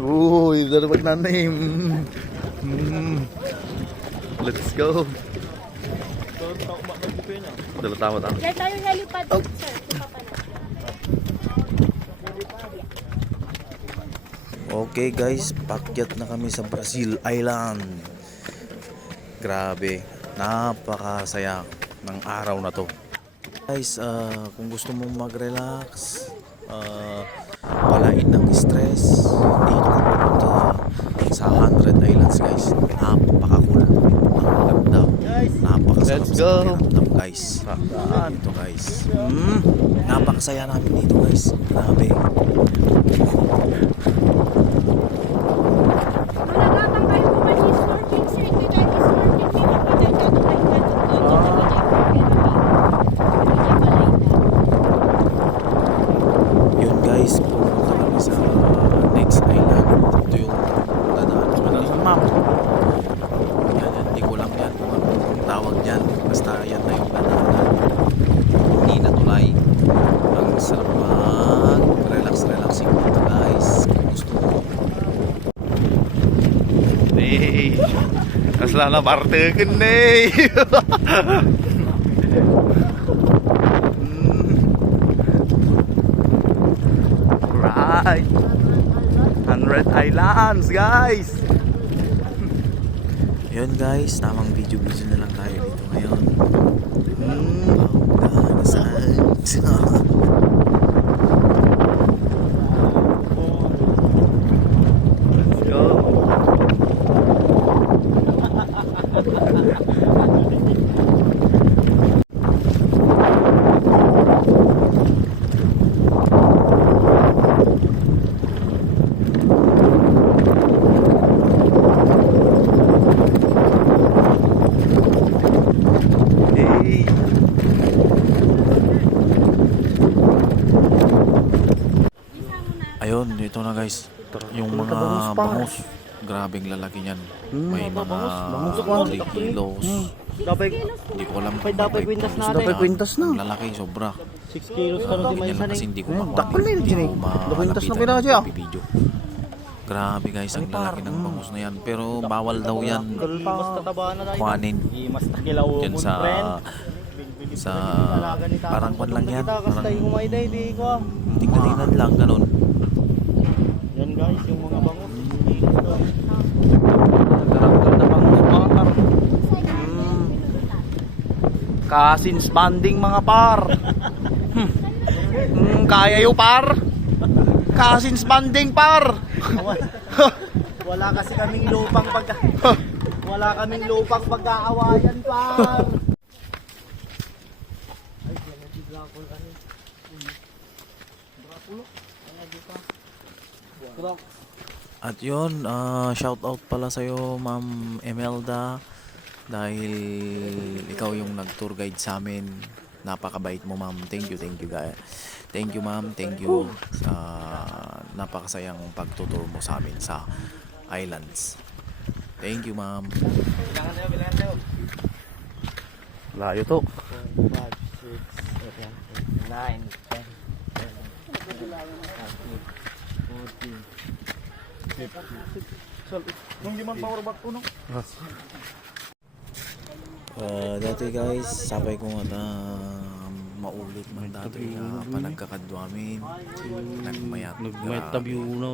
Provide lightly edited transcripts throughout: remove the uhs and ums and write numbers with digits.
Uy, dala magnanay. Let's go. Dala tama. Diyan tayo nalipad, sir. Okay guys, pakyat na kami sa Brazil Island. Grabe, napakasaya ng araw na to. Guys, kung gusto mong mag-relax, palain ng stress, dito ka pupunta sa 100 Islands guys. Napaka-cool, napakaganda, napakasarap sa pakiramdam guys. Dito guys, napakasaya namin dito guys. Grabe. Basta yan na yung dadaanan. Hindi na tulay. Ang sarap mag-relax-relaxing dito guys. Kung gusto mo. Hey! Naslala bartegen hey! Right! 100 Islands guys! Yun guys, tamang video na lang tayo dito ngayon. Let's go. Ayun, ito na guys. Yung mga bangus. Grabing lalaki niyan. May mga 3 kilos. Hindi ko alam kung dapat kwintas natin. dapat kwintas na. Lalaki, sobra. 6 kilos ka rin di Ganyan lang kasi hindi ko Dakol makuha. Hindi ko Kwintas na malapitan pinadya. yung video. Grabe guys, ang lalaki ng bangus na yan. Pero bawal daw yan Basta taba na tayo. kuhanin. Mas takilaw Yan mo sa sa parang kwan lang yan. Kasi tayo kumaiday, di ko. Tingnan lang, ganun. Yan guys, yung mga bangus. Ganda bangus mga par. Kasins banding mga par. Kaya yung par. Kasins banding par. Wala kasi kaming lupang pagkaawayan par. At yun, shout out pala sa'yo Ma'am Emelda, dahil ikaw yung nag-tour guide sa amin. Napakabait mo ma'am. Thank you guys. Thank you ma'am, thank you sa napakasayang pagtutur mo sa amin sa islands. Thank you ma'am. Layo to. 5, 6, 7, 8, 9, 10, 11, 12, 13, 14, 15. Nung di man power back ko no? Dati guys, sabay ko nga na maulit man dati panagkakadwamin, nagmayat tabi una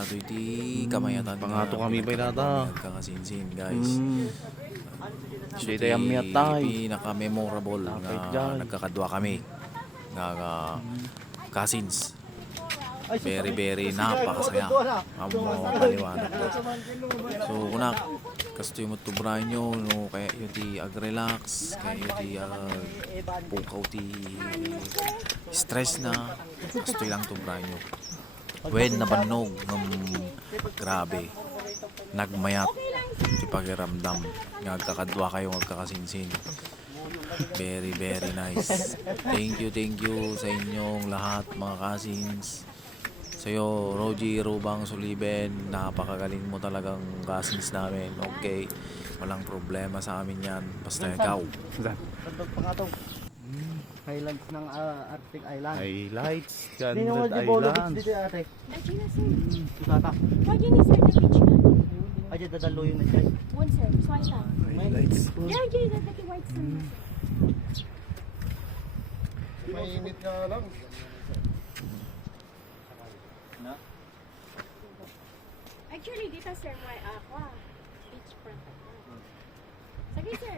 dati di kamayatan pangato kami pa data nagkakasinsin guys. So di tayo miyatay pinaka-memorable nga nagkakadwa kami nga cousins. Very napakasaya amo paliwanag ko. So kuna kastoy mo tubrahan nyo no, kaya yun di ag-relax, kaya yun di pukaw di stress na kastoy lang tubrahan nyo when nabanog grabe nagmayat di pakiramdam nagkakadwa kayo magkakasinsin. Very nice. Thank you sa inyong lahat mga cousins. Sa'yo, Rogie, Rubang, Suliben, napakagaling mo talagang cousins namin. Okay, walang problema sa amin yan. Basta ikaw. Highlands ng Arctic Island. Highlights, Hindi naman Gandad di Bolo Beach Island. dito ate. Nandiyan na, sir. Tutata. Nandiyan na, sir. The beach na. Aja dadalo yung na One, sir. Swipe. Highlights. Yeah, yeah, the white sun. Mainit nga lang. Actually, dito, sir, may aqua. Beachfront. Sige, sir.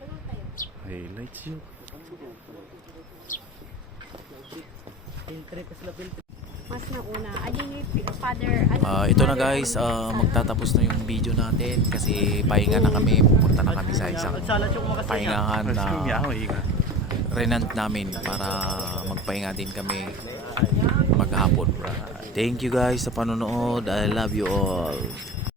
Tulong tayo. Highlights yun. Filtre la filtre. Mas nauna. Ayun yung father. Ito na guys, magtatapos na yung video natin kasi pahinga na kami, pupunta na kami sa isang Nagsalat yung makasya. pahingahan na renant namin para magpahinga din kami maghapon. Thank you guys sa panonood. I love you all.